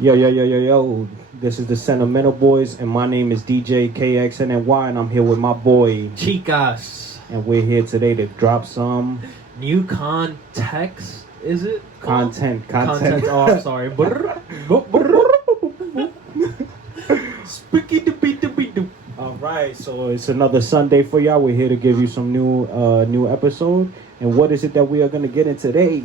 Yo. This is the Sentimental Boys, and my name is Dj.Kxnny, and I'm here with my boy. Chicas. And we're here today to drop some New context, is it? content. Oh, I'm sorry. Spooky the. All right, so it's another Sunday for y'all. We're here to give you some new episode. And what is it that we are gonna get in today?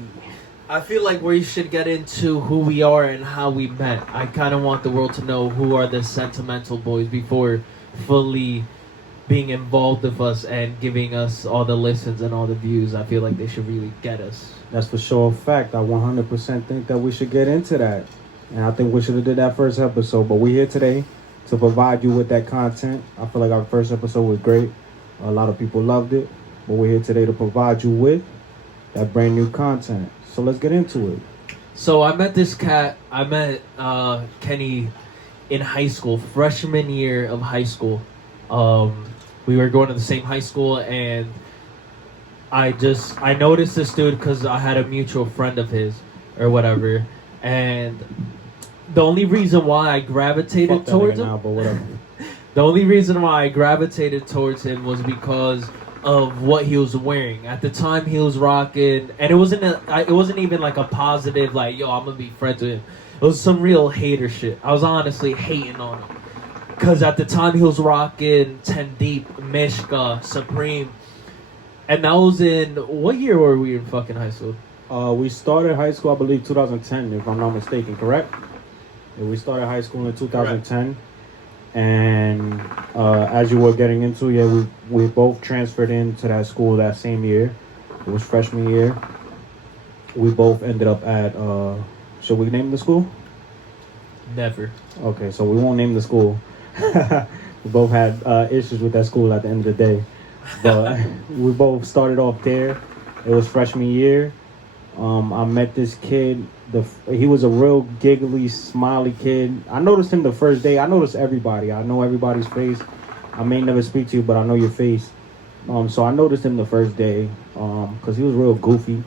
I feel like we should get into who we are and how we met. I kind of want the world to know who are the Sentimental Boys before fully being involved with us and giving us all the listens and all the views. I feel like they should really get us. That's for sure a fact. I 100% think that we should get into that. And I think we should have did that first episode. But we're here today to provide you with that content. I feel like our first episode was great. A lot of people loved it. But we're here today to provide you with that brand new content. So let's get into it. So I met this cat. I met Kenny in high school, freshman year of high school. We were going to the same high school, and I noticed this dude because I had a mutual friend of his or whatever. And the only reason why I gravitated towards him, now, but whatever. the only reason why I gravitated towards him was because of what he was wearing. At the time, he was rocking, and it wasn't even like a positive, like, yo, I'm gonna be friends with him. It was some real hater shit. I was honestly hating on him. Because at the time, he was rocking 10 Deep, Mishka, Supreme. And that was in, what year were we in fucking high school? We started high school, I believe, 2010, if I'm not mistaken, correct? Yeah, we started high school in 2010. Correct. And as you were getting into, we both transferred into that school that same year. It was freshman year. We both ended up at, should we name the school? Never. Okay, so we won't name the school. We both had issues with that school at the end of the day. But we both started off there. It was freshman year. I met this kid. He was a real giggly, smiley kid. I noticed him the first day. I noticed everybody. I know everybody's face. I may never speak to you, but I know your face. So I noticed him the first day because he was real goofy,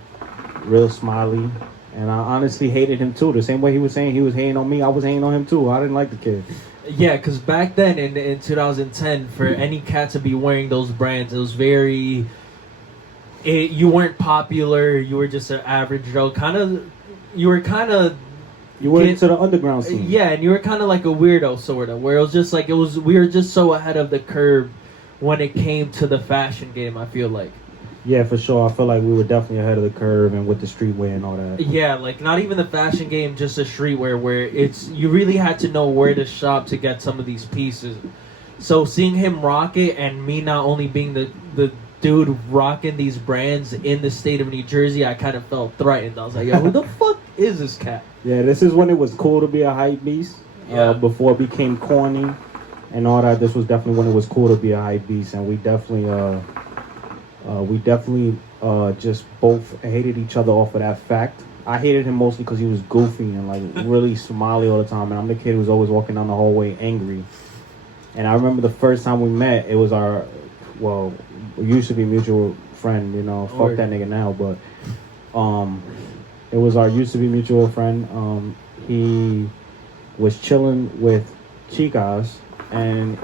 real smiley. And I honestly hated him too. The same way he was saying he was hating on me, I was hating on him too. I didn't like the kid. Yeah, because back then in 2010, for any cat to be wearing those brands, it was very... you weren't popular. You were just an average Joe. You were into the underground scene. Yeah, and you were kind of like a weirdo, sort of. Where it was just like we were just so ahead of the curve when it came to the fashion game. I feel like. Yeah, for sure. I feel like we were definitely ahead of the curve and with the streetwear and all that. Yeah, like not even the fashion game, just the streetwear, where you really had to know where to shop to get some of these pieces. So seeing him rock it and me not only being the dude rocking these brands in the state of New Jersey, I kind of felt threatened. I was like, yo, who the fuck is this cat? Yeah, this is when it was cool to be a hype beast. Yeah. Before it became corny and all that, this was definitely when it was cool to be a hype beast, and we definitely just both hated each other off of that fact. I hated him mostly because he was goofy and like really smiley all the time, and I'm the kid who was always walking down the hallway angry. And I remember the first time we met, it was we used to be mutual friend, fuck that nigga now, but it was our used to be mutual friend. He was chilling with Chicas, and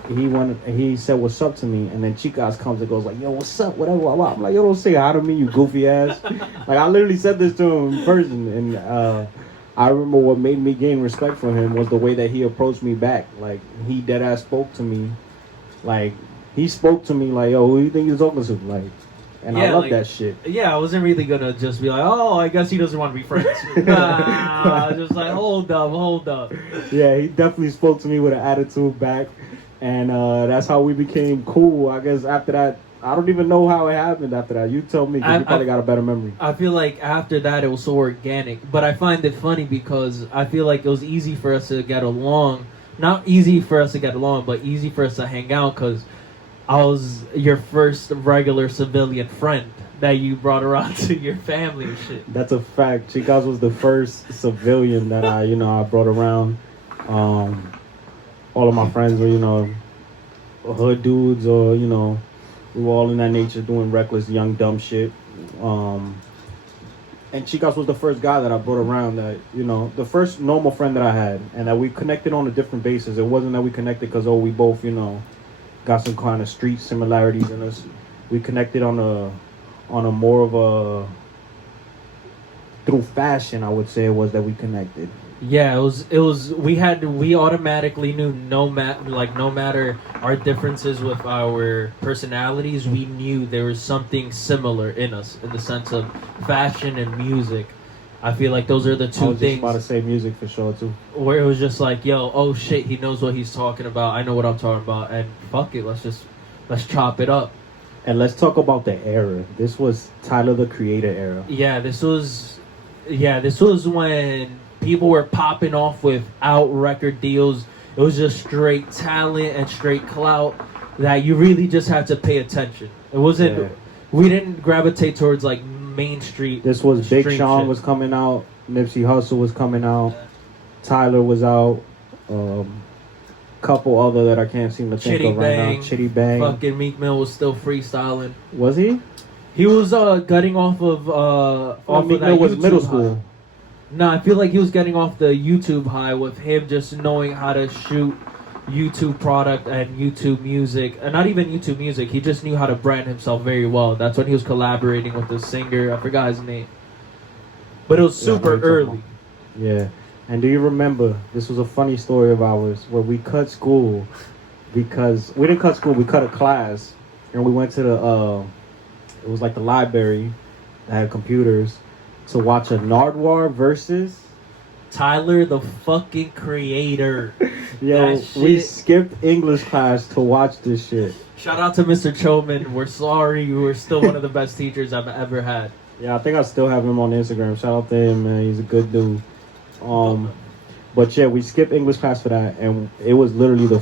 he said what's up to me, and then Chicas comes and goes like, yo, what's up, whatever, blah, blah. I'm like, yo, don't say hi to me, you goofy ass. Like, I literally said this to him in person, and I remember what made me gain respect for him was the way that he approached me back. Like, he dead ass spoke to me. Like, he spoke to me like, yo, who do you think you're talking to? Like, and yeah, I love that shit. Yeah, I wasn't really gonna just be like, oh, I guess he doesn't want to be friends. Nah, just like, hold up. Yeah, he definitely spoke to me with an attitude back. And that's how we became cool. I guess after that, I don't even know how it happened after that. You tell me, because you probably got a better memory. I feel like after that, it was so organic. But I find it funny because I feel like it was easy for us to get along. Not easy for us to get along, but easy for us to hang out because I was your first regular civilian friend that you brought around to your family and shit. That's a fact. Chicas was the first civilian that I brought around. All of my friends were, hood dudes or, we were all in that nature doing reckless, young, dumb shit. And Chicas was the first guy that I brought around that, you know, the first normal friend that I had, and that we connected on a different basis. It wasn't that we connected because, oh, we both, you know, got some kind of street similarities in us. We connected on a more of a, through fashion, I would say it was that we connected. Yeah, we automatically knew no matter our differences with our personalities, we knew there was something similar in us in the sense of fashion and music. I feel like those are the two I was things. just about to say music for sure too. Where it was just like, yo, oh shit, he knows what he's talking about. I know what I'm talking about, and fuck it, let's chop it up. And let's talk about the era. This was Tyler the Creator era. Yeah, this was when people were popping off without record deals. It was just straight talent and straight clout that you really just had to pay attention. It wasn't. Yeah. We didn't gravitate towards like Main Street. This was Big stream Sean shit. was coming out. Nipsey Hussle was coming out. Tyler was out. Couple other that I can't seem to think Chitty of right Bang. now. Chitty Bang. Fucking Meek Mill was still freestyling. Was he? He was gutting off of Meek of that Mill was YouTube middle high. school. No, I feel like he was getting off the YouTube high with him just knowing how to shoot YouTube product and YouTube music. And not even YouTube music. He just knew how to brand himself very well. That's when he was collaborating with the singer. I forgot his name. But it was super early. Yeah. And do you remember, this was a funny story of ours, where we cut school because, we didn't cut school, we cut a class. And we went to the, it was like the library that had computers, to watch a Nardwuar versus Tyler the fucking Creator. Yo, That we shit- skipped English class to watch this shit. Shout out to Mr. Choman. We're sorry. You were still one of the best teachers I've ever had. Yeah, I think I still have him on Instagram. Shout out to him, man. He's a good dude. But yeah, we skipped English class for that, and it was literally the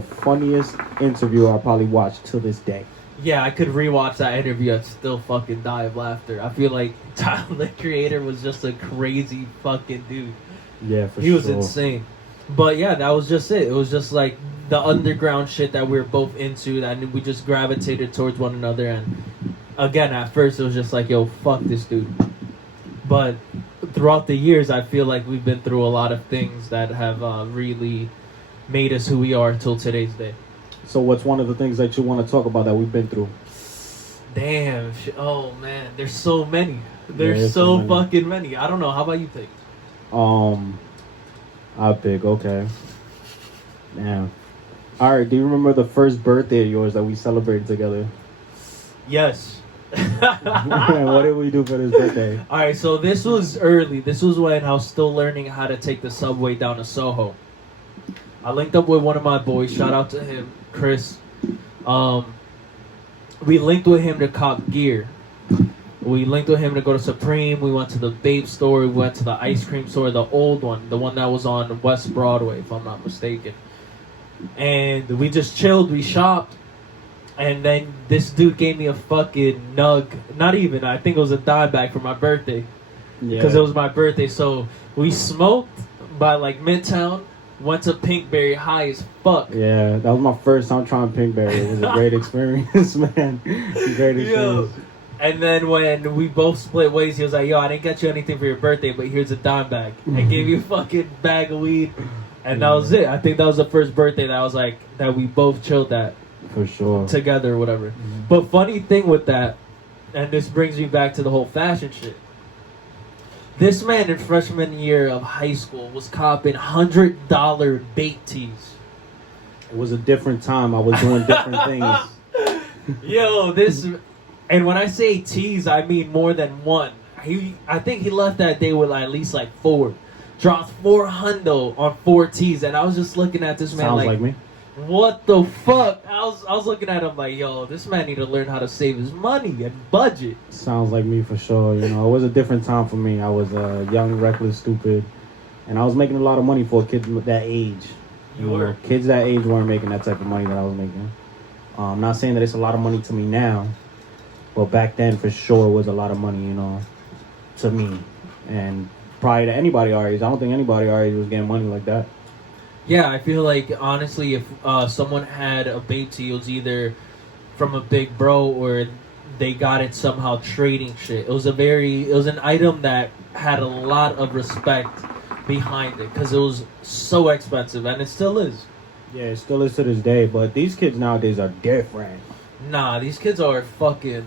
funniest interview I probably watched till this day. Yeah, I could rewatch that interview and still fucking die of laughter. I feel like Tyler the Creator was just a crazy fucking dude. Yeah, for He sure. was insane. But yeah, that was just it. It was just like the underground shit that we were both into, that we just gravitated towards one another. And again, at first it was just like, yo, fuck this dude. But throughout the years, I feel like we've been through a lot of things that have really made us who we are till today's day. So what's one of the things that you want to talk about that we've been through? Damn. Oh, man. There's so many. There's there's so so many. fucking many. I don't know. How about you pick? I'll pick, okay. Damn. Alright, do you remember the first birthday of yours that we celebrated together? Yes. What did we do for this birthday? All right, so this was early. This was when I was still learning how to take the subway down to Soho. I linked up with one of my boys. Shout out to him, Chris. We linked with him to cop gear. We linked with him to go to Supreme. We went to the Babe store. We went to the ice cream store, the old one, the one that was on West Broadway, if I'm not mistaken. And we just chilled. We shopped. And then this dude gave me a fucking nug. Not even. I think it was a dime bag for my birthday. Because it was my birthday. So we smoked by like Midtown. Went to Pinkberry high as fuck. Yeah, that was my first time trying Pinkberry. It was a great experience, man. Great experience. Yo. And then when we both split ways, he was like, yo, I didn't get you anything for your birthday, but here's a dime bag. I gave you a fucking bag of weed. And that was it. I think that was the first birthday that I was like, that we both chilled at. For sure. Together or whatever. But funny thing with that, and this brings me back to the whole fashion shit. This man in freshman year of high school was copping $100 bait tees. It was a different time. I was doing different things. Yo, this... And when I say tees, I mean more than one. I think he left that day with at least like 4. Dropped $400 on 4 tees. And I was just looking at this man Sounds like me. what the fuck? I was looking at him like, yo, this man need to learn how to save his money and budget. Sounds like me for sure. You know, it was a different time for me. I was young, reckless, stupid, and I was making a lot of money for a kid that age. You were. Kids that age weren't making that type of money that I was making. I'm not saying that it's a lot of money to me now, but back then for sure it was a lot of money, you know, to me, and probably to anybody our age. I don't think anybody our age was getting money like that. Yeah, I feel like, honestly, if someone had a babe tee, it was either from a big bro or they got it somehow trading shit. It was an item that had a lot of respect behind it because it was so expensive, and it still is. Yeah, it still is to this day, but these kids nowadays are different. Nah, these kids are fucking...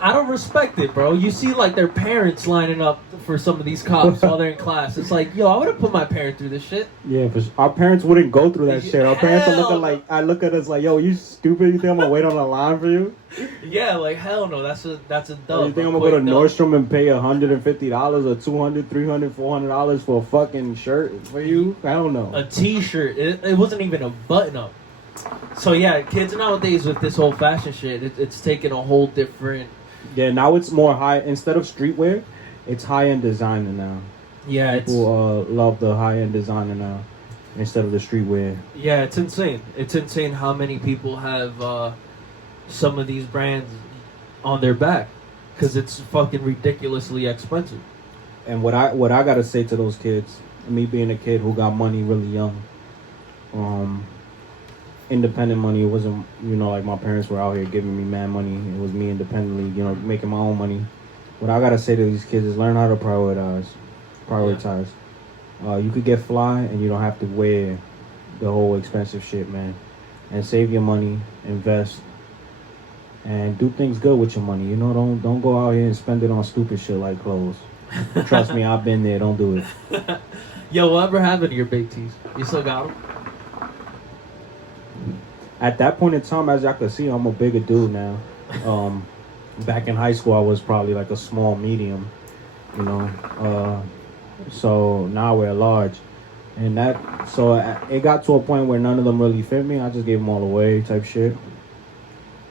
I don't respect it, bro. You see, like, their parents lining up for some of these cops while they're in class. It's like, yo, I would have put my parent through this shit. Yeah, our parents wouldn't go through that shit. Our parents are looking like... I look at us like, yo, you stupid? You think I'm gonna wait on the line for you? Yeah, like, hell no. That's a dub. You think I'm gonna go to Nordstrom and pay $150 or $200, $300, $400 for a fucking shirt for you? Hell no. A t-shirt. It wasn't even a button-up. So yeah, kids nowadays with this whole fashion shit, it's taken a whole different... Yeah, now it's more high... Instead of streetwear, it's high-end designer now. Yeah, People love the high-end designer now instead of the streetwear. Yeah, it's insane. It's insane how many people have some of these brands on their back because it's fucking ridiculously expensive. And what I gotta say to those kids, me being a kid who got money really young, independent money. It wasn't, like my parents were out here giving me mad money. It was me independently, making my own money. What I gotta say to these kids is learn how to prioritize. You could get fly and you don't have to wear the whole expensive shit, man. And save your money, invest, and do things good with your money. Don't go out here and spend it on stupid shit like clothes. Trust me, I've been there. Don't do it. Yo, whatever happened to your big tees? You still got them? At that point in time, as y'all can see, I'm a bigger dude now. Back in high school, I was probably like a small medium, so now we're large. And it got to a point where none of them really fit me. I just gave them all away type shit.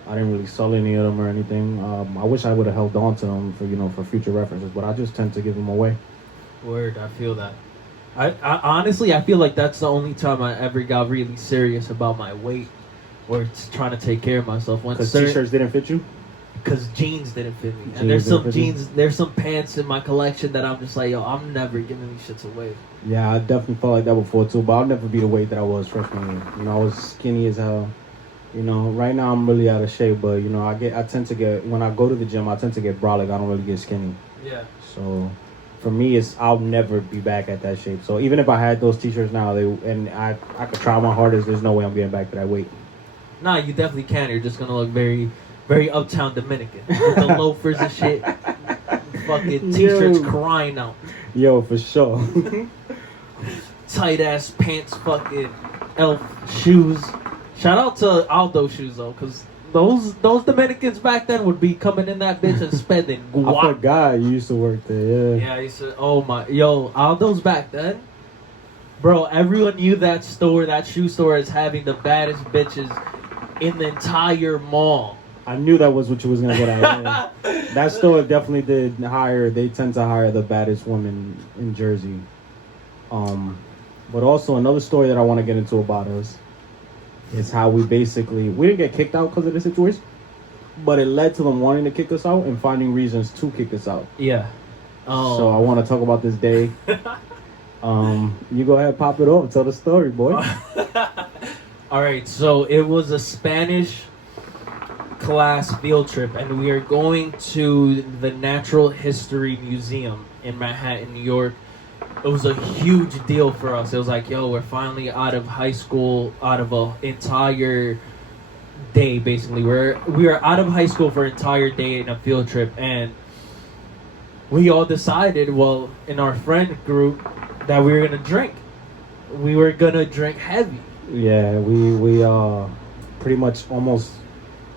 I didn't really sell any of them or anything. I wish I would have held on to them for future references, but I just tend to give them away. Word, I feel that. I honestly, I feel like that's the only time I ever got really serious about my weight. Or trying to take care of myself. Because t-shirts didn't fit you? Because jeans didn't fit me. And there's some pants in my collection that I'm just like, yo, I'm never giving these shits away. Yeah, I definitely felt like that before too, but I'll never be the weight that I was freshman year. I was skinny as hell. Right now I'm really out of shape, but I tend to get, when I go to the gym, I tend to get brolic. I don't really get skinny. Yeah. So for me, I'll never be back at that shape. So even if I had those t-shirts now, I could try my hardest, there's no way I'm getting back to that weight. Nah, you definitely can. You're just gonna look very, very uptown Dominican with the loafers and shit. Fucking t-shirts crying out. Yo, for sure. Tight ass pants, fucking elf shoes. Shout out to Aldo shoes though, cause those Dominicans back then would be coming in that bitch and spending guap. I forgot you used to work there. Yeah. Yeah, I used to. Oh my, yo, Aldo's back then. Bro, everyone knew that shoe store as having the baddest bitches in the entire mall. I knew that was what you was gonna get at. Yeah. That store definitely did hire. They tend to hire the baddest women in Jersey. But also another story that I want to get into about us is how we didn't get kicked out because of the situation, but it led to them wanting to kick us out and finding reasons to kick us out. Yeah. So I want to talk about this day. You go ahead, pop it off, tell the story, boy. All right, so it was a Spanish class field trip, and we are going to the Natural History Museum in Manhattan, New York. It was a huge deal for us. It was like, yo, we're finally out of high school, out of an entire day, basically. We were out of high school for an entire day in a field trip, and we all decided, well, in our friend group, that we were gonna drink. We were gonna drink heavy. Yeah, we pretty much almost.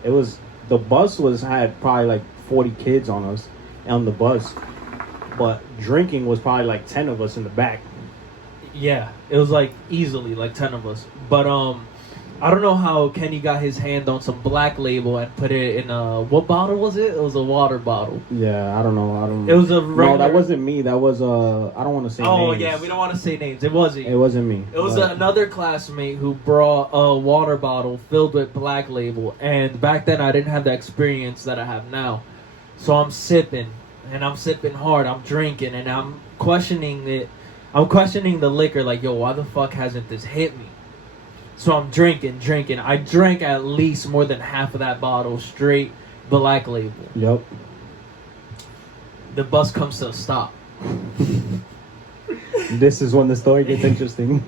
It was the bus had probably like 40 kids on the bus, but drinking was probably like 10 of us in the back. Yeah, it was like easily like 10 of us. But I don't know how Kenny got his hand on some Black Label and put it in a... What bottle was it? It was a water bottle. Yeah, I don't know. It was a regular... No, that wasn't me. That was... I don't want to say names. Oh, yeah, we don't want to say names. It wasn't you. It wasn't me. It was another classmate who brought a water bottle filled with Black Label. And back then, I didn't have the experience that I have now. So I'm sipping. And I'm sipping hard. I'm drinking. And I'm questioning it. I'm questioning the liquor. Like, yo, why the fuck hasn't this hit me? So I'm drinking. I drank at least more than half of that bottle straight, Black Label. Yep. The bus comes to a stop. This is when the story gets interesting.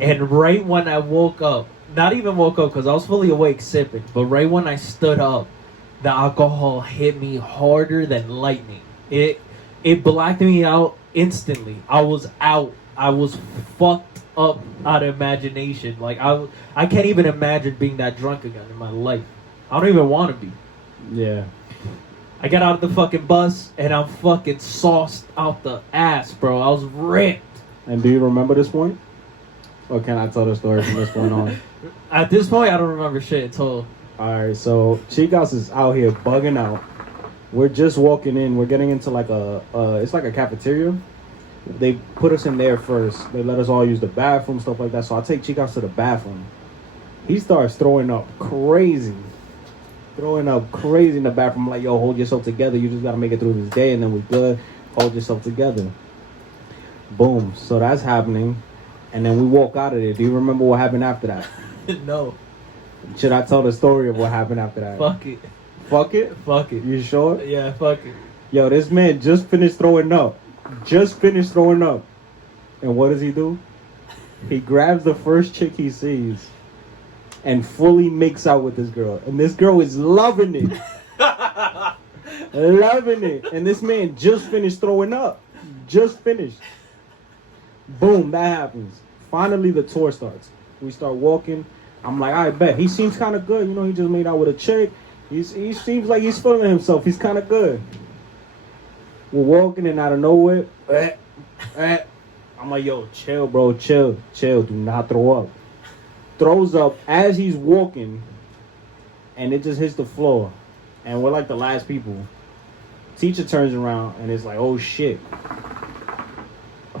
And right when I woke up, not even woke up because I was fully awake sipping, but right when I stood up, the alcohol hit me harder than lightning. It blacked me out instantly. I was out. I was fucked up out of imagination. Like I can't even imagine being that drunk again in my life. I don't even want to be. Yeah. I got out of the fucking bus and I'm fucking sauced out the ass, bro. I was ripped. And do you remember this point? Or can I tell the story from this point on? At this point, I don't remember shit at all. Alright, so Chicas is out here bugging out. We're just walking in. We're getting into like it's like a cafeteria. They put us in there first. They let us all use the bathroom, stuff like that. So I take Chicas to the bathroom. He starts throwing up crazy. Throwing up crazy in the bathroom. I'm like, yo, hold yourself together. You just got to make it through this day and then we're good. Hold yourself together. Boom. So that's happening. And then we walk out of there. Do you remember what happened after that? No. Should I tell the story of what happened after that? Fuck it. Fuck it? Fuck it. You sure? Yeah, fuck it. Yo, this man just finished throwing up. Just finished throwing up. And what does he do? He grabs the first chick he sees and fully makes out with this girl. And this girl is loving it. Loving it. And this man just finished throwing up. Just finished. Boom, that happens. Finally, the tour starts. We start walking. I'm like, I bet. He seems kind of good. You know, he just made out with a chick. He seems like he's feeling himself. He's kind of good. We're walking and out of nowhere, I'm like, yo, chill, bro, chill. Do not throw up. Throws up as he's walking, and it just hits the floor. And we're like the last people. Teacher turns around and it's like, oh shit.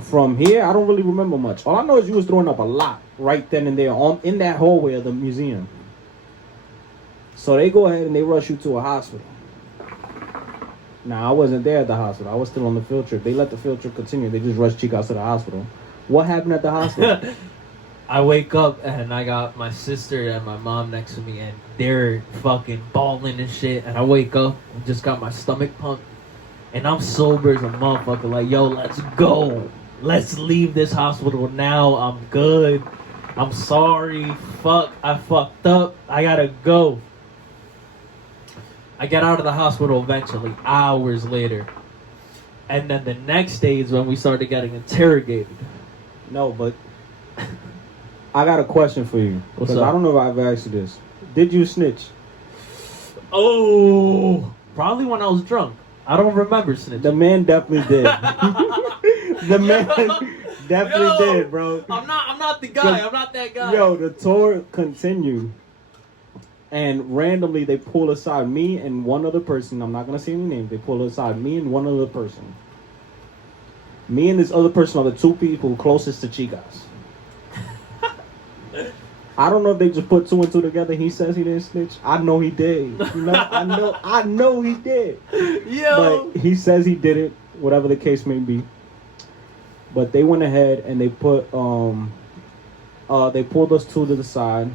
From here, I don't really remember much. All I know is you was throwing up a lot right then and there in that hallway of the museum. So they go ahead and they rush you to a hospital. Now, I wasn't there at the hospital. I was still on the field trip. They let the field trip continue. They just rushed Chicas to the hospital. What happened at the hospital? I wake up and I got my sister and my mom next to me and they're fucking bawling and shit. And I wake up and just got my stomach pumped. And I'm sober as a motherfucker. Like, yo, let's go. Let's leave this hospital now. I'm good. I'm sorry. Fuck. I fucked up. I gotta go. I get out of the hospital eventually, hours later. And then the next day is when we started getting interrogated. No, but I got a question for you. Because I don't know if I've asked you this. Did you snitch? Oh, probably when I was drunk. I don't remember snitching. The man definitely did. The man definitely did, bro. I'm not the guy. I'm not that guy. Yo, the tour continued. And randomly, they pull aside me and one other person. I'm not going to say any names. They pull aside me and one other person. Me and this other person are the two people closest to Chicas. I don't know if they just put two and two together. He says he didn't snitch. I know he did. You know, I know he did. Yo. But he says he did it, whatever the case may be. But they went ahead and they put, they pulled us two to the side.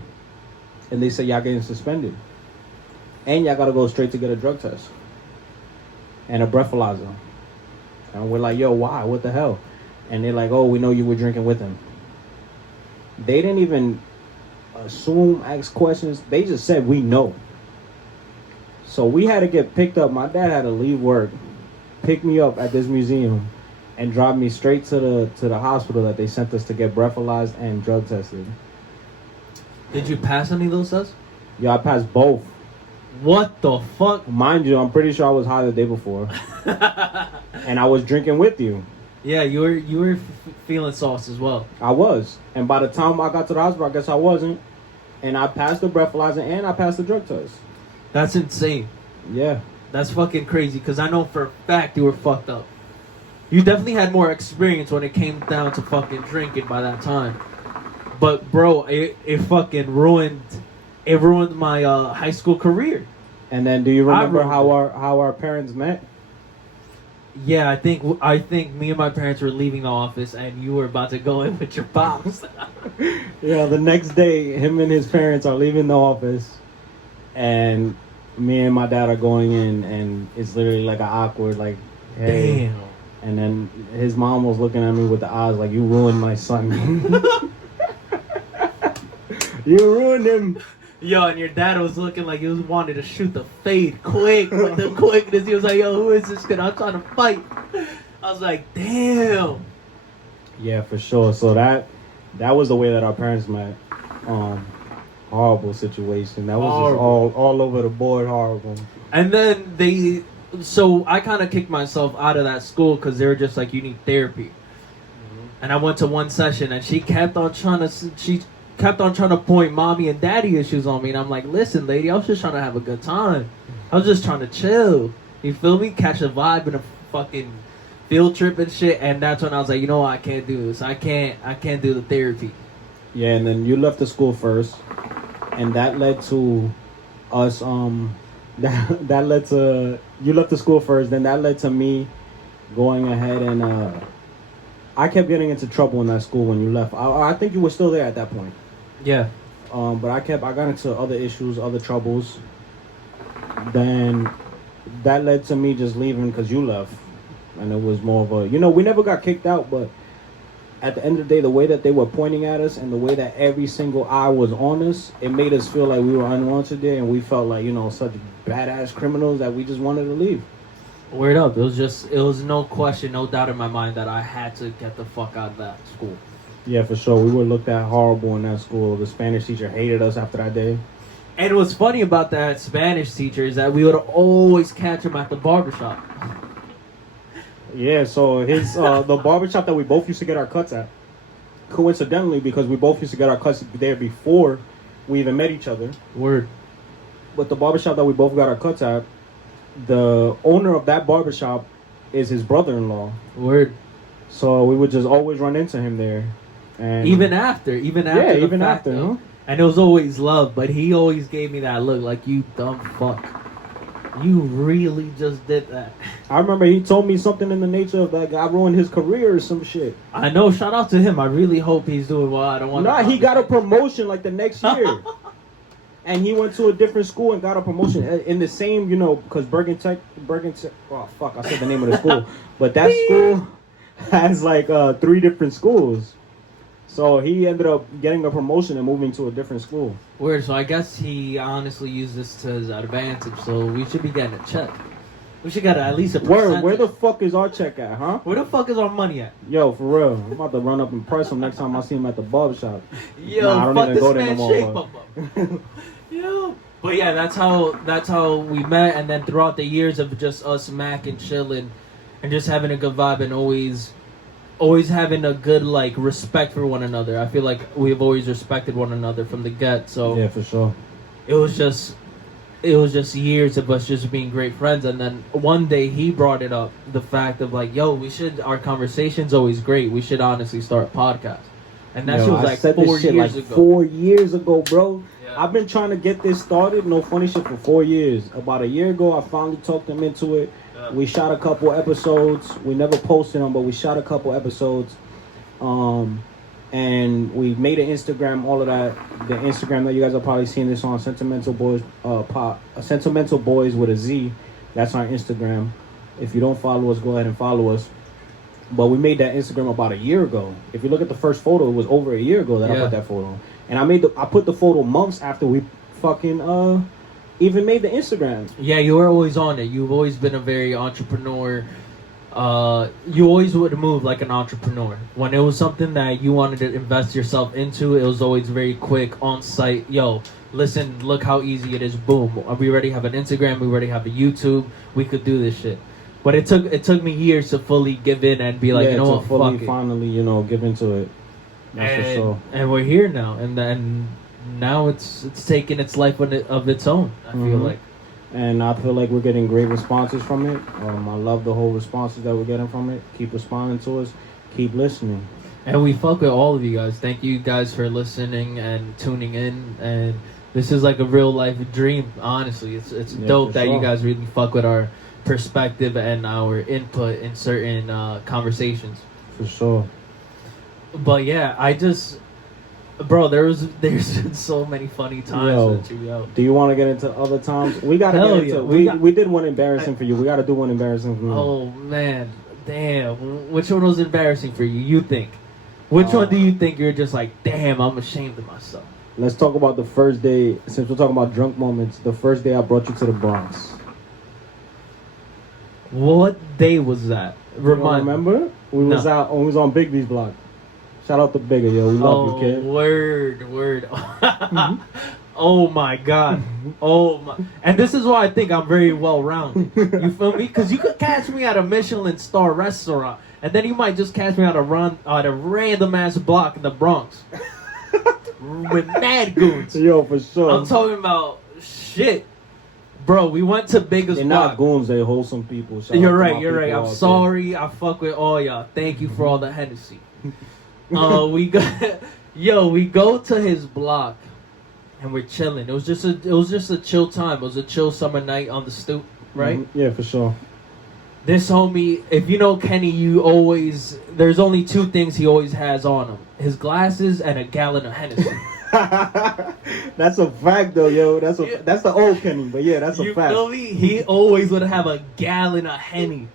And they said, y'all getting suspended. And y'all got to go straight to get a drug test. And a breathalyzer. And we're like, yo, why? What the hell? And they're like, oh, we know you were drinking with him. They didn't even assume, ask questions. They just said, we know. So we had to get picked up. My dad had to leave work, pick me up at this museum, and drive me straight to the hospital that they sent us to get breathalyzed and drug tested. Did you pass any of those tests? Yeah, I passed both. What the fuck? Mind you, I'm pretty sure I was high the day before. And I was drinking with you. Yeah, you were feeling sauce as well. I was. And by the time I got to the hospital, I guess I wasn't. And I passed the breathalyzer and I passed the drug test. That's insane. Yeah. That's fucking crazy because I know for a fact you were fucked up. You definitely had more experience when it came down to fucking drinking by that time. But bro, it fucking ruined my high school career. And then do you remember how our parents met? Yeah, I think me and my parents were leaving the office and you were about to go in with your pops. Yeah, the next day him and his parents are leaving the office and me and my dad are going in, and it's literally like an awkward, like, hey. Damn. And then his mom was looking at me with the eyes like, you ruined my son. You ruined him. Yo, and your dad was looking like he was wanting to shoot the fade quick with the quickness. He was like, yo, who is this kid? I'm trying to fight. I was like, damn. Yeah, for sure. So that was the way that our parents met. Horrible situation. That was just all over the board horrible. And then so I kind of kicked myself out of that school because they were just like, you need therapy. Mm-hmm. And I went to one session and she kept on trying to point mommy and daddy issues on me. And I'm like, listen, lady, I was just trying to have a good time. I was just trying to chill. You feel me? Catch a vibe in a fucking field trip and shit. And that's when I was like, you know what? I can't do this. I can't do the therapy. Yeah, and then you left the school first. And that led to us, that led to, you left the school first, then that led to me going ahead and, I kept getting into trouble in that school when you left. I think you were still there at that point. Yeah. But I got into other issues, other troubles. Then that led to me just leaving because you left. And it was more of a, we never got kicked out, but at the end of the day, the way that they were pointing at us and the way that every single eye was on us, it made us feel like we were unwanted there, and we felt like, such badass criminals that we just wanted to leave. Word up. It was no question, no doubt in my mind that I had to get the fuck out of that school. Yeah, for sure. We were looked at horrible in that school. The Spanish teacher hated us after that day. And what's funny about that Spanish teacher is that we would always catch him at the barbershop. Yeah, so his the barbershop that we both used to get our cuts at, coincidentally, because we both used to get our cuts there before we even met each other. Word. But the barbershop that we both got our cuts at, the owner of that barbershop is his brother-in-law. Word. So we would just always run into him there. And even after. Yeah, even after. Huh? And it was always love, but he always gave me that look like, you dumb fuck. You really just did that. I remember he told me something in the nature of like I ruined his career or some shit. I know. Shout out to him. I really hope he's doing well. I don't want. Nah, he got a promotion like the next year, and he went to a different school and got a promotion in the same. Because Bergen Tech. Oh fuck! I said the name of the school, but that school has like 3 different schools. So he ended up getting a promotion and moving to a different school. Weird. So I guess he honestly used this to his advantage. So we should be getting a check. We should get at least a percentage. Where the fuck is our check at, huh? Where the fuck is our money at? Yo, for real. I'm about to run up and press him next time I see him at the barbershop. Yo, I don't fuck even this go there man no shape up. Yo. But yeah, that's how we met. And then throughout the years of just us macking, chilling, and just having a good vibe and always having a good respect for one another. I feel like we've always respected one another from the get. So yeah, for sure. It was just years of us just being great friends, and then one day he brought it up, the fact of yo, our conversation's always great. We should honestly start a podcast. And that shit was I said 4 this shit years ago. 4 years ago, bro. Yeah. I've been trying to get this started, no funny shit, for 4 years. About a year ago, I finally talked him into it. Yeah. We shot a couple episodes. We never posted them, but we shot a couple episodes. And we made an Instagram, all of that. The Instagram that you guys are probably seeing this on, Sentimental Boyz, Sentimental Boyz with a Z. That's our Instagram. If you don't follow us, go ahead and follow us. But we made that Instagram about a year ago. If you look at the first photo, it was over a year ago that I put that photo. And I put the photo months after we fucking even made the Instagram. Yeah, you were always on it. You've always been a very entrepreneur. You always would move like an entrepreneur. When it was something that you wanted to invest yourself into, it was always very quick, on site. Yo, listen, look how easy it is. Boom. We already have an Instagram. We already have a YouTube. We could do this shit. But it took me years to fully give in and be like, you know what, fully, fuck it. Finally, give into it. That's for sure. And we're here now, and then now it's taking its life of its own. I feel like. And I feel like we're getting great responses from it. I love the whole responses that we're getting from it. Keep responding to us. Keep listening. And we fuck with all of you guys. Thank you guys for listening and tuning in. And this is like a real life dream, honestly. It's dope that you guys really fuck with our perspective and our input in certain conversations. For sure. But yeah, Bro, there's been so many funny times with you, yo. Do you want to get into other times? We gotta Hell get into. yeah. We did one embarrassing for you. We gotta do one embarrassing for me. Oh man, damn. Which one was embarrassing for you? You think? Which one do you think you're just like, damn, I'm ashamed of myself? Let's talk about the first day. Since we're talking about drunk moments, the first day I brought you to the Bronx. What day was that? Remind me. Remember? We was out. We was on Big B's block. Shout out to Bigger, yo. We love you, kid. Word. Oh my god. Oh my. And this is why I think I'm very well rounded. You feel me? Because you could catch me at a Michelin star restaurant, and then you might just catch me at a random ass block in the Bronx with mad goons. Yo, for sure. I'm talking about shit. Bro, we went to Bigger's They're block. not goons, they're wholesome people. You're right. I'm sorry. I fuck with all y'all. Thank you for all the Hennessy. We go to his block and we're chilling. It was just a chill time. It was a chill summer night on the stoop, right? Mm-hmm. Yeah, for sure. This homie, if you know Kenny, there's only two things he always has on him: his glasses and a gallon of Hennessy. That's a fact, though, yo. That's the old Kenny, but yeah, that's a fact. You feel me? He always would have a gallon of Henny.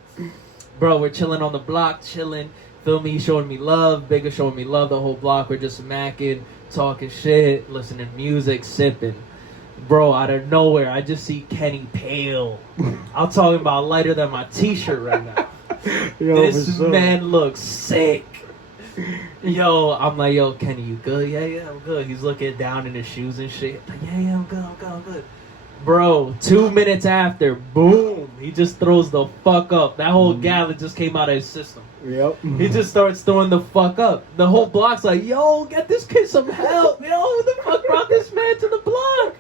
Bro, we're chilling on the block, chilling. Feel me? He's showing me love. Bigger showing me love. The whole block, we're just smacking, talking shit, listening to music, sipping. Bro, out of nowhere, I just see Kenny pale. I'm talking about lighter than my t-shirt right now. Yo, this man looks sick. Yo, I'm like, yo, Kenny, you good? Yeah, I'm good. He's looking down in his shoes and shit. Like, yeah, I'm good. Bro, 2 minutes after, boom, he just throws the fuck up. That whole gallon just came out of his system. Yep. He just starts throwing the fuck up. The whole block's like, yo, get this kid some help. Yo, who the fuck brought this man to the block?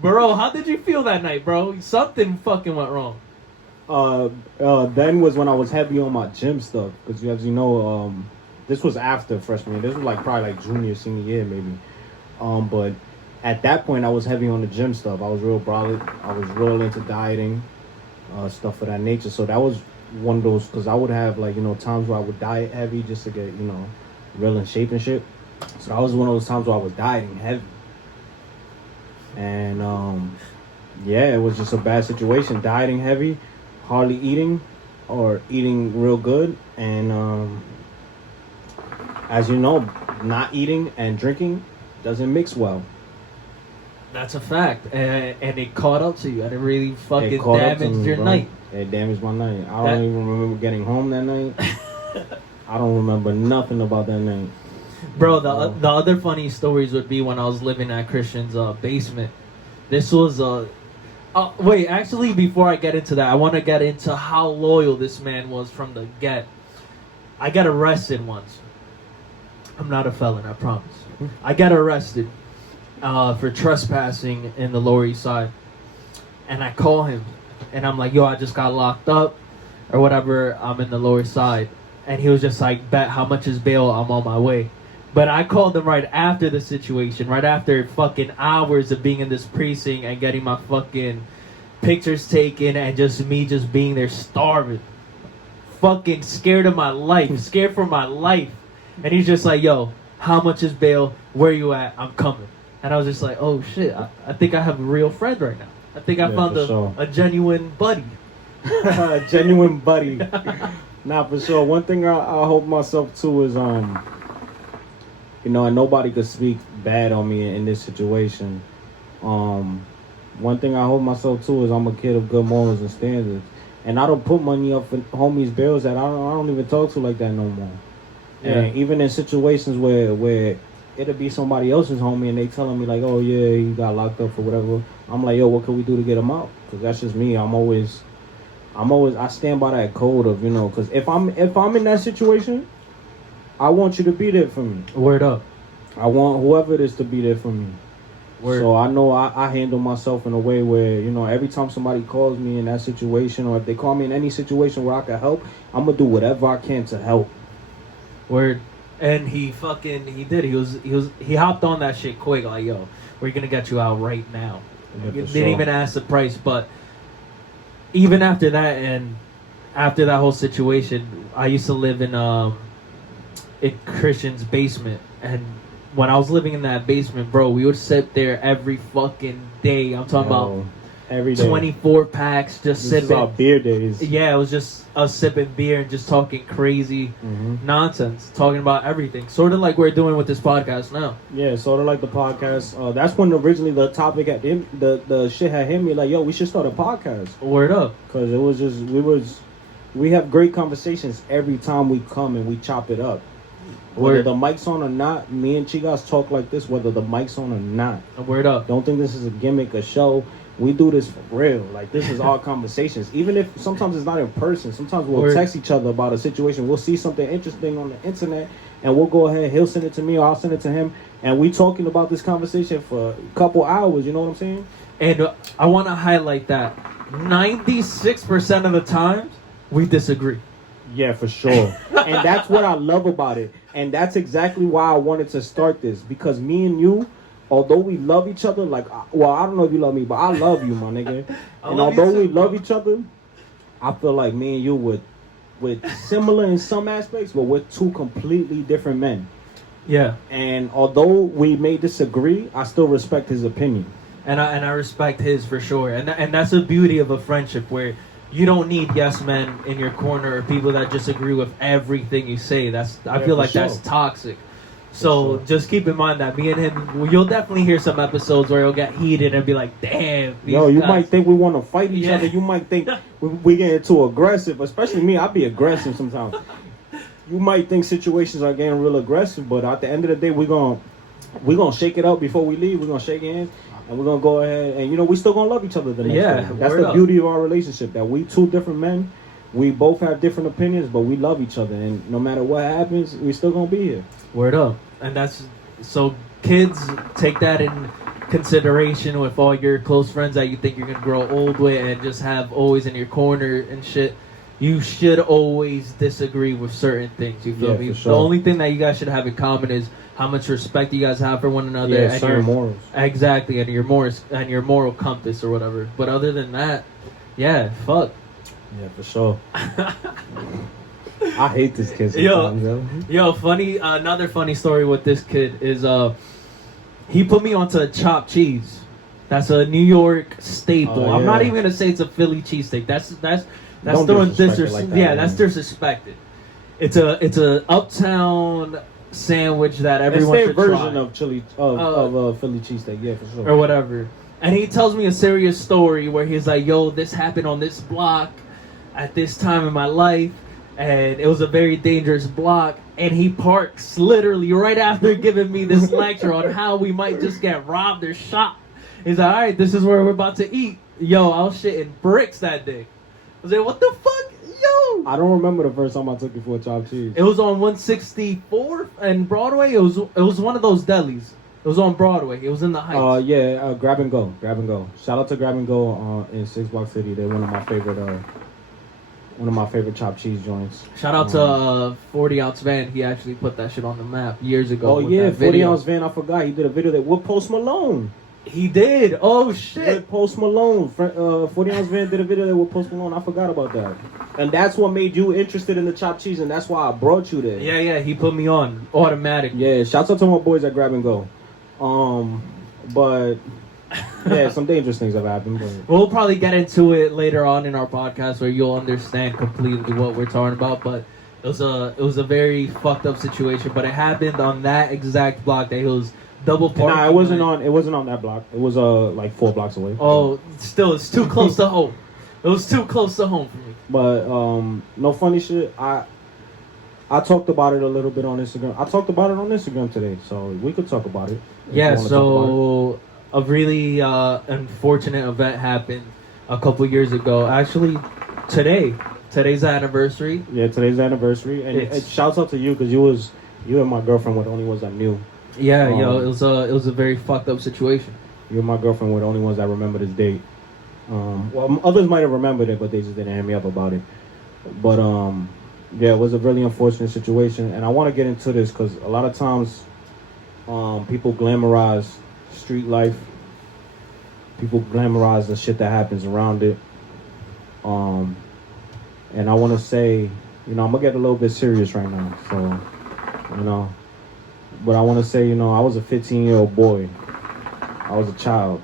Bro, how did you feel that night, bro? Something fucking went wrong. Then was when I was heavy on my gym stuff. Because as you know, this was after freshman year. This was probably junior, senior year maybe. But at that point, I was heavy on the gym stuff. I was real brolic. I was real into dieting, stuff of that nature. So that was one of those, because I would have times where I would diet heavy just to get real in shape and shit. So that was one of those times where I was dieting heavy. And it was just a bad situation. Dieting heavy, hardly eating, or eating real good. And as you know, not eating and drinking doesn't mix well. That's a fact, and it caught up to you, and it really fucking damaged your night. It damaged my night. I don't even remember getting home that night. I don't remember nothing about that night. Bro, the other funny stories would be when I was living at Christian's basement. This was wait, actually, before I get into that, I want to get into how loyal this man was from the get. I got arrested once. I'm not a felon, I promise. I got arrested for trespassing in the Lower East Side. And I call him, and I'm like, yo, I just got locked up, or whatever, I'm in the Lower East Side. And he was just like, bet, how much is bail? I'm on my way. But I called him right after the situation, right after fucking hours of being in this precinct and getting my fucking pictures taken and just me just being there starving. Fucking scared of my life, scared for my life. And he's just like, yo, how much is bail? Where you at? I'm coming. And I was just like, oh shit, I think I have a real friend right now. I think I found a genuine buddy. A genuine buddy. Nah, for sure. One thing I hope myself too is, and nobody could speak bad on me in this situation. One thing I hope myself too is I'm a kid of good morals and standards. And I don't put money up for homies' bills that I don't even talk to like that no more. Yeah. And even in situations where it'll be somebody else's homie and they telling me like, oh yeah, he got locked up for whatever. I'm like, yo, what can we do to get him out? Because that's just me. I stand by that code of, because if I'm in that situation, I want you to be there for me. Word up. I want whoever it is to be there for me. Word. So I know I handle myself in a way where, every time somebody calls me in that situation, or if they call me in any situation where I can help, I'm going to do whatever I can to help. Word. And he did. He hopped on that shit quick. Like, yo, we're going to get you out right now. Yeah, didn't even ask the price. But even after that, and after that whole situation, I used to live in Christian's basement, and when I was living in that basement, bro, we would sit there every fucking day. I'm talking about every day. 24 packs, just This sipping. is our beer days. Yeah, it was just us sipping beer and just talking crazy nonsense, talking about everything. Sort of like we're doing with this podcast now. Yeah, sort of like the podcast. That's when originally the topic had the shit had hit me like, yo, we should start a podcast. Word up. Because it was just we have great conversations every time we come and we chop it up. Whether the mic's on or not, me and Chicas talk like this, whether the mic's on or not. Word up. Don't think this is a gimmick, a show. We do this for real. Like, this is our conversations. Even if sometimes it's not in person. Sometimes we'll text each other about a situation. We'll see something interesting on the internet, and we'll go ahead. He'll send it to me, or I'll send it to him. And we talking about this conversation for a couple hours. You know what I'm saying? And I want to highlight that 96% of the times, we disagree. Yeah, for sure. And that's what I love about it. And that's exactly why I wanted to start this. Because me and you, although we love each other, like, well, I don't know if you love me, but I love you, my nigga. And although we love each other, I feel like me and you we're similar in some aspects, but we're two completely different men. Yeah. And although we may disagree, I still respect his opinion. And I respect his for sure. And that's the beauty of a friendship where you don't need yes men in your corner or people that just agree with everything you say. I feel like that's toxic. So just keep in mind that me and him, you'll definitely hear some episodes where he'll get heated and be like, damn. You might think we want to fight each other. You might think we get too aggressive. Especially me, I be aggressive sometimes. You might think situations are getting real aggressive, but at the end of the day, we're gonna shake it up before we leave. We're gonna shake hands. And we're going to go ahead and, we still going to love each other the next day. That's the beauty of our relationship, that we two different men. We both have different opinions, but we love each other. And no matter what happens, we still going to be here. Word up. And that's, so kids, take that in consideration with all your close friends that you think you're going to grow old with and just have always in your corner and shit. You should always disagree with certain things. You feel me? Sure. The only thing that you guys should have in common is how much respect you guys have for one another, and your morals. Exactly, and your moral compass or whatever. But other than that, fuck. Yeah, for sure. I hate this kid sometimes, yo, funny. Another funny story with this kid is he put me onto chopped cheese. That's a New York staple. I'm not even gonna say it's a Philly cheesesteak. That's throwing disrespect. Like that, that's disrespected. It's a uptown sandwich that everyone should try. It's their version of Philly cheesesteak, yeah, for sure. Or whatever. And he tells me a serious story where he's like, yo, this happened on this block at this time in my life, and it was a very dangerous block, and he parks literally right after giving me this lecture on how we might just get robbed or shot. He's like, all right, this is where we're about to eat. Yo, I was shitting bricks that day. I was like, what the fuck? Yo! I don't remember the first time I took you for a chopped cheese. It was on 164th and Broadway. It was one of those delis. It was on Broadway. It was in the Heights. Grab and Go. Shout out to Grab and Go in 6 Block City. They're one of my favorite chopped cheese joints. Shout out to 40 Ounce Van. He actually put that shit on the map years ago. Oh yeah, 40 Ounce Van. I forgot he did a video with Post Malone. He did. Oh shit. With Post Malone. 40 Ounce Van did a video there with Post Malone. I forgot about that. And that's what made you interested in the chopped cheese, and that's why I brought you there. Yeah. He put me on automatic. Yeah. Shouts out to my boys at Grab and Go. But yeah, some dangerous things have happened. But we'll probably get into it later on in our podcast where you'll understand completely what we're talking about. But it was a very fucked up situation. But it happened on that exact block that he was double parking. Nah, it wasn't on that block. It was like 4 blocks away. Oh, still, it's too close to home. It was too close to home for me. But no funny shit. I talked about it a little bit on Instagram. I talked about it on Instagram today, so we could talk about it. Yeah, so a really unfortunate event happened a couple years ago. Actually, today's the anniversary. Yeah, today's the anniversary, and it shouts out to you because you and my girlfriend were the only ones I knew. Yeah, it was a very fucked up situation. You and my girlfriend were the only ones that remember this date. Well, others might have remembered it, but they just didn't hit me up about it. But yeah, it was a really unfortunate situation, and I want to get into this because a lot of times people glamorize street life. People glamorize the shit that happens around it. And I want to say, I'm going to get a little bit serious right now. So, But I want to say, I was a 15-year-old boy. I was a child.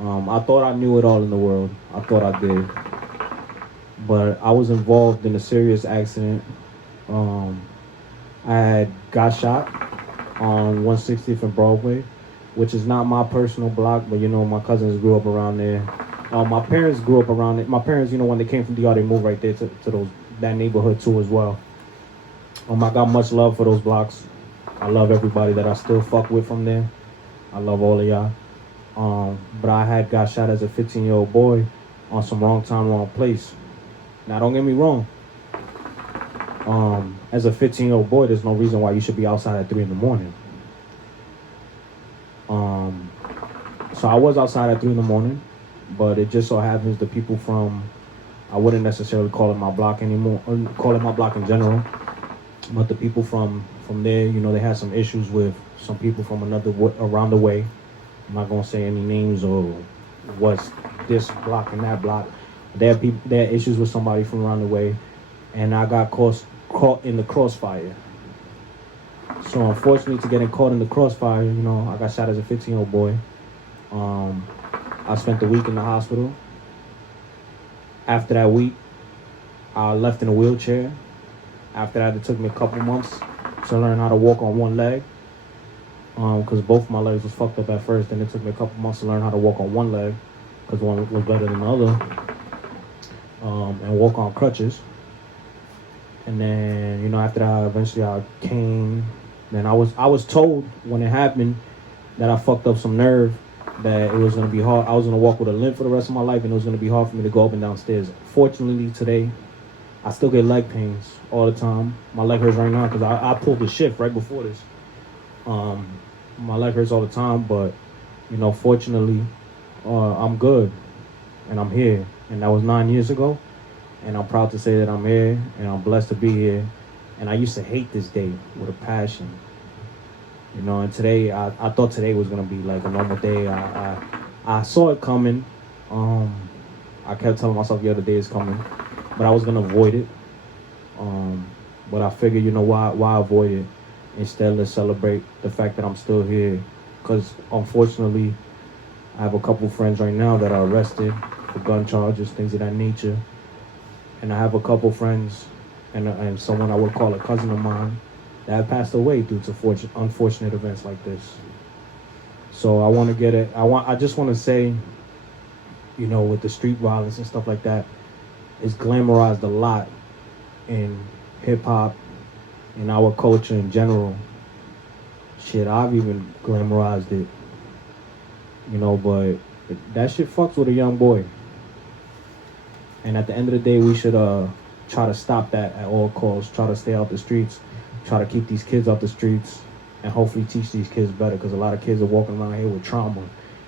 I thought I knew it all in the world. I thought I did. But I was involved in a serious accident. I had got shot on 160th and Broadway, which is not my personal block, but my cousins grew up around there. My parents grew up around it. My parents, when they came from DR, they moved right there to that neighborhood too as well. I got much love for those blocks. I love everybody that I still fuck with from there. I love all of y'all. But I had got shot as a 15-year-old boy on some wrong time, wrong place. Now, don't get me wrong. As a 15-year-old boy, there's no reason why you should be outside at 3 in the morning. So I was outside at 3 in the morning, but it just so happens the people from, I wouldn't necessarily call it my block anymore, or call it my block in general, but the people from there, they had some issues with some people from around the way. I'm not gonna say any names or what's this block and that block. They had issues with somebody from around the way, and I got caught in the crossfire. So unfortunately, to getting caught in the crossfire, I got shot as a 15-year-old boy. I spent the week in the hospital. After that week, I left in a wheelchair. After that, it took me a couple months to learn how to walk on one leg. Because both my legs was fucked up at first, and it took me a couple months to learn how to walk on one leg, because one was better than the other. And walk on crutches. And then, after that, eventually I came. Then I was told when it happened that I fucked up some nerve, that it was gonna be hard. I was gonna walk with a limp for the rest of my life, and it was gonna be hard for me to go up and down stairs. Fortunately, today, I still get leg pains all the time. My leg hurts right now because I pulled the shift right before this. My leg hurts all the time, but fortunately, I'm good, and I'm here. And that was 9 years ago, and I'm proud to say that I'm here, and I'm blessed to be here. And I used to hate this day with a passion. And today, I thought today was gonna be like a normal day. I saw it coming. I kept telling myself the other day is coming, but I was gonna avoid it. But I figured, why avoid it? Instead, let's celebrate the fact that I'm still here. Because unfortunately, I have a couple friends right now that are arrested for gun charges, things of that nature. And I have a couple friends and someone I would call a cousin of mine that have passed away due to unfortunate events like this. So I want to get it. I just want to say, with the street violence and stuff like that, it's glamorized a lot in hip hop, in our culture in general. Shit, I've even glamorized it. But that shit fucks with a young boy. And at the end of the day, we should try to stop that at all costs. Try to stay out the streets. Try to keep these kids off the streets, and hopefully teach these kids better, because a lot of kids are walking around here with trauma,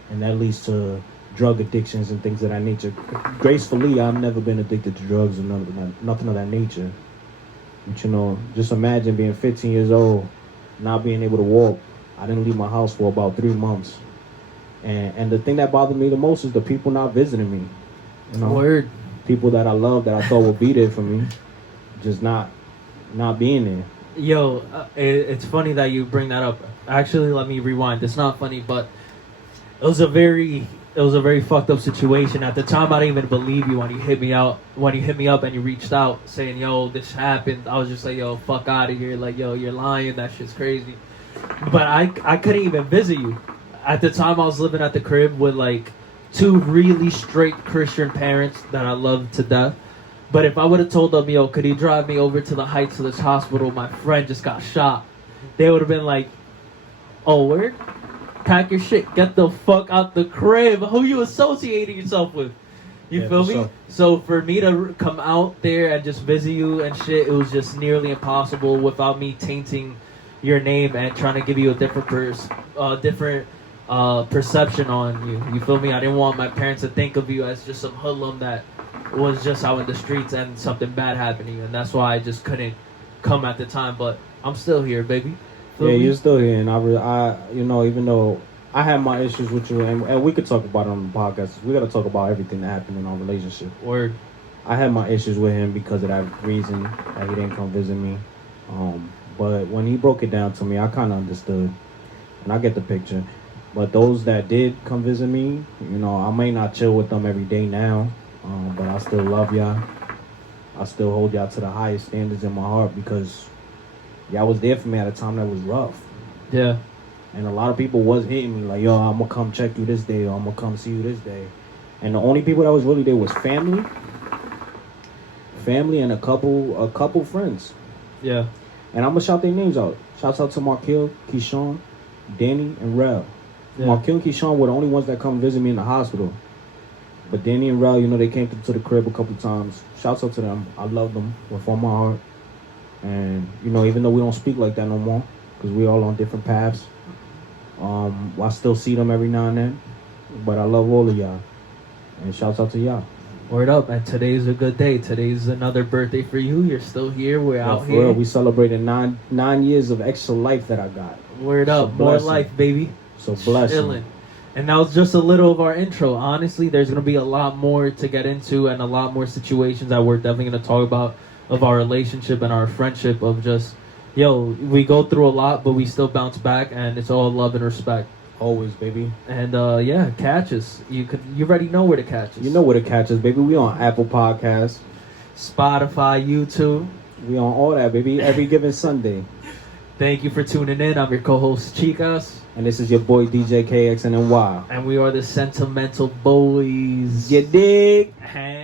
and that leads to drug addictions and things of that nature. Gracefully, I've never been addicted to drugs or nothing of that nature. But just imagine being 15 years old, not being able to walk. I didn't leave my house for about 3 months. And the thing that bothered me the most is the people not visiting me. Word. People that I love, that I thought would be there for me, just not being there. Yo, it's funny that you bring that up. Actually, let me rewind. It's not funny, but it was a very fucked up situation. At the time, I didn't even believe you when you hit me up and you reached out saying, yo, this happened. I was just like, yo, fuck out of here. Like, yo, you're lying. That shit's crazy. But I couldn't even visit you. At the time, I was living at the crib with like 2 really straight Christian parents that I love to death. But if I would have told them, yo, could you drive me over to the Heights of this hospital? My friend just got shot. They would have been like, oh, word? Pack your shit. Get the fuck out the crib. Who you associating yourself with? You feel me? Sure. So for me to come out there and just visit you and shit, it was just nearly impossible without me tainting your name and trying to give you a different perception on you. You feel me? I didn't want my parents to think of you as just some hoodlum that was just out in the streets and something bad happened to you, and that's why I just couldn't come at the time. But I'm still here, baby. Feel me? You're still here, and I even though I had my issues with you, and we could talk about it on the podcast. We got to talk about everything that happened in our relationship. Word. I had my issues with him because of that reason that he didn't come visit me. But when he broke it down to me, I kind of understood, and I get the picture. But those that did come visit me, you know, I may not chill with them every day now, but I still love y'all. I still hold y'all to the highest standards in my heart because y'all was there for me at a time that was rough. Yeah. And a lot of people was hitting me like, yo, I'm going to come check you this day, or I'm going to come see you this day. And the only people that was really there was family, and a couple friends. Yeah. And I'm going to shout their names out. Shouts out to Marquil, Keyshawn, Danny, and Rel. Yeah. Marquil and Keyshawn were the only ones that come visit me in the hospital. But Danny and Rel, you know, they came to the crib a couple times. Shouts out to them. I love them with all my heart. And, you know, even though we don't speak like that no more, because we all on different paths, I still see them every now and then. But I love all of y'all. And shouts out to y'all. Word up, and today's a good day. Today's another birthday for you. You're still here. We're out here. Real, we celebrated nine years of extra life that I got. Word up, more life, baby. So bless you. And that was just a little of our intro. Honestly, there's going to be a lot more to get into and a lot more situations that we're definitely going to talk about of our relationship and our friendship of just, yo, we go through a lot, but we still bounce back, and it's all love and respect. Always, baby. And yeah, catch us. You already know where to catch us. You know where to catch us, baby. We on Apple Podcasts, Spotify, YouTube. We on all that, baby. Every given Sunday. Thank you for tuning in. I'm your co-host, Chicas. And this is your boy, Dj.Kxnny. And we are the Sentimental Boyz. You dig? Hey.